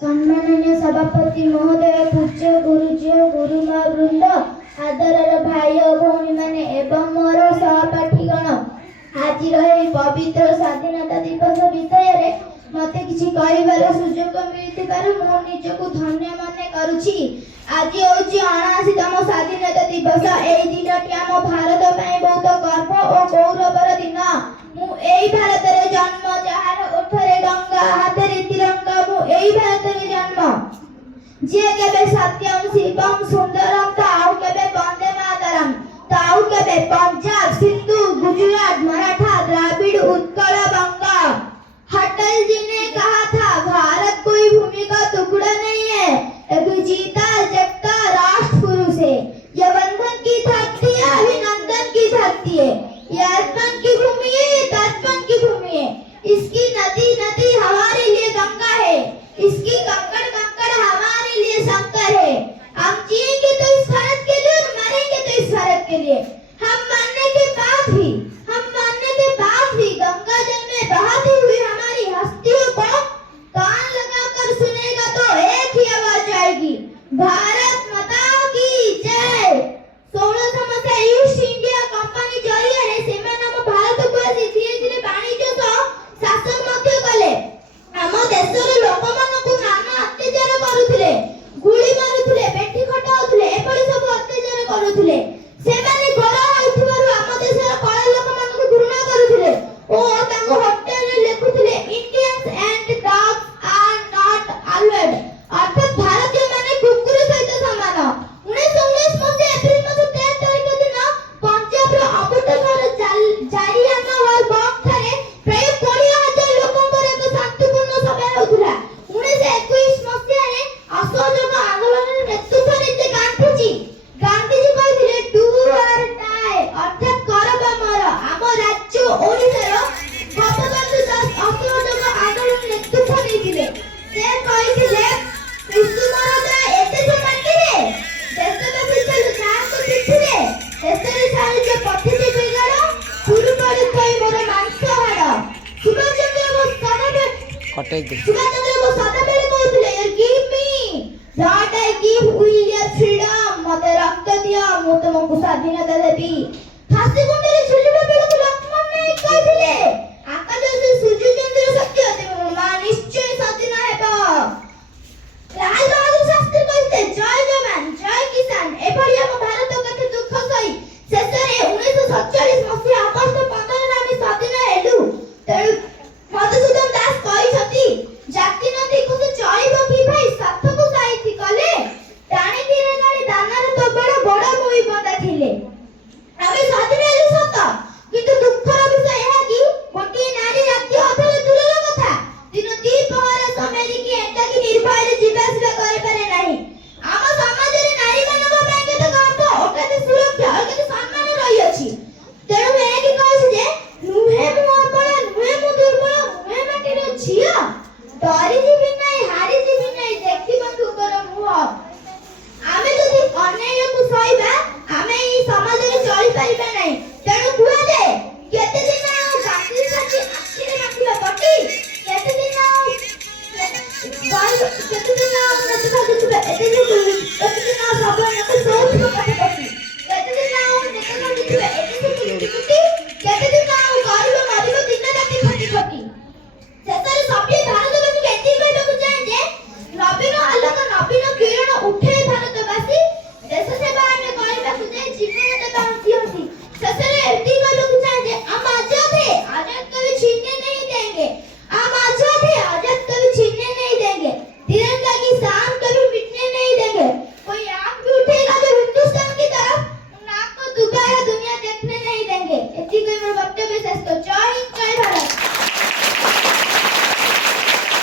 सम्माननीय सभापति महोदय, पूज्य गुरुजी गुरुमा वृंद, आदरर भाई और भौणी माने एवं मोर सहपाठीगण, आज पवित्र स्वाधीनता दिवस विषय रे मते किछि कहबार सुजोग मिलिथिबारु मो निजकु धन्य माने करूछि। आज होछि 79तम स्वाधीनता दिवस। एई दिनटी आम भारत पई बहुत गर्व और गौरवर दिन। मु एई भारत रे जन्म, जहार ओठरे गंगा, हाथरे तिरंगा। मु एई भारत रे जन्म जे केबे सत्यम शिवम सुंदरम, ताऊ केबे वंदे मातरम, ताऊ केबे पंजाब सिंधु गुजरात मराठा द्राविड़ उत्कल बंगा। अटल जी ने कहा था भारत कोई भूमि का टुकड़ा नहीं है, एक जीता जगता राष्ट्र पुरुष है। यह बंधन की धरती है, अभिनंदन की धरती है। यह अर्पण की भूमि है, ये तर्पण की भूमि है। इसकी नदी नदी हमारे लिए गंगा है, इसकी कंकड़ कंकड़ हमारे लिए शंकर है। हम जिएंगे तो इस भारत के लिए और मरेंगे तो इस भारत के लिए। हम मरने के बाद भी गंगा जल में बहाती हुई हमारी हस्तियों को कान लगाकर सुनेगा तो एक ही आवाज आएगी, भारत माता की जय। 1600 मसीहा ईस्ट इंडिया कंपनी जरिए सेमान हम भारत को धीरे धीरे वाणिज्य सह शासन मध्य कले। हम देशर लोक मानकु नाना अत्याचार करुथिले, गुली मारुथिले, बेटी खटाउथिले, एपरि सब अत्याचार करुथिले। सेमाने गोरा होइथिबारु हम देशर कला लोक मानकु घृणा करुथिले ओ तांको होटेल रे लेखुथिले Indians and dogs are not allowed, अर्थात भारतीय माने कुकुर सहित समान। 1919 मसीहा एप्रिल मास 13 तारिख दिन पंजाब रो अमृतसर जालियानवाला बाग ठारे प्राय 20,000 लोकंकर एक शांतिपूर्ण सभा होउथिला। 1921 मसीहा रे असहयोग आंदोलन रे नेतृत्व नेते गांधीजी कहिथिले डू और डाई, अर्थात करब मर। आम राज्य ओडिसा गोपबंधु दास असहयोग आंदोलन नेतृत्व नेइथिले। से कहिथिले विश्वमरदा एते से माटिरे देशवासी चलु नाको चिठिरे, देशरे साहित्य पठिते बिगाड़ सुरु करि कहि मोर मांस हाड़। सुभाष चंद्र बोस सदाबेले कहथिले give me what I give will your freedom, मते रक्त दियो मु तुमको स्वाधीनता देबी। फांसी गुंडे झुलिबा बेलकु लक्ष्मण नायक कहिथिले आकाश से सूर्य चंद्र सत्य देव मा निश्चय स्वाधीन हेबो। लाल बहादुर शास्त्री कहिते जय जवान जय किसान। एपरि हम भारत कथे दुख सही शेषरे 1947 मसीहा अगस्त 15 रे हम स्वाधीन हेलु। तेणु मधुसूदन दास कहिसथि जाति नदी को चलिबो कि भाई साथको साहित्य कले टाणी धीरे गाड़ी दानार तो बड़ मुई बंदा थिले। आमे स्वाधीन हेलु सत, किंतु दुखर विषय है कि गोटे नारी राज्य अथले दूरर कथा दिन दीपहर समय कि एकाकी निर्भय जीवासिबा करि पारे नाही। आम समाज रे नारी मानक पय केते गर्व ओ केते सुरक्षा ओ केते सम्मान रही अछि। तेणु ए कि कहछि जे नुहे मु अपना नुहे मु दुर्बल नुहे माटी रे झिया डरी जीवी नाही हारी जीवी नाही देखि बंधु कर मुह। आमे जदि अन्याय को सहिबा आमे ई समाज रे चली परिबा नाही। तेणु कुआ दे केते दिन गांधी साथी आखिरे माथिबा पटी केते दिन नेता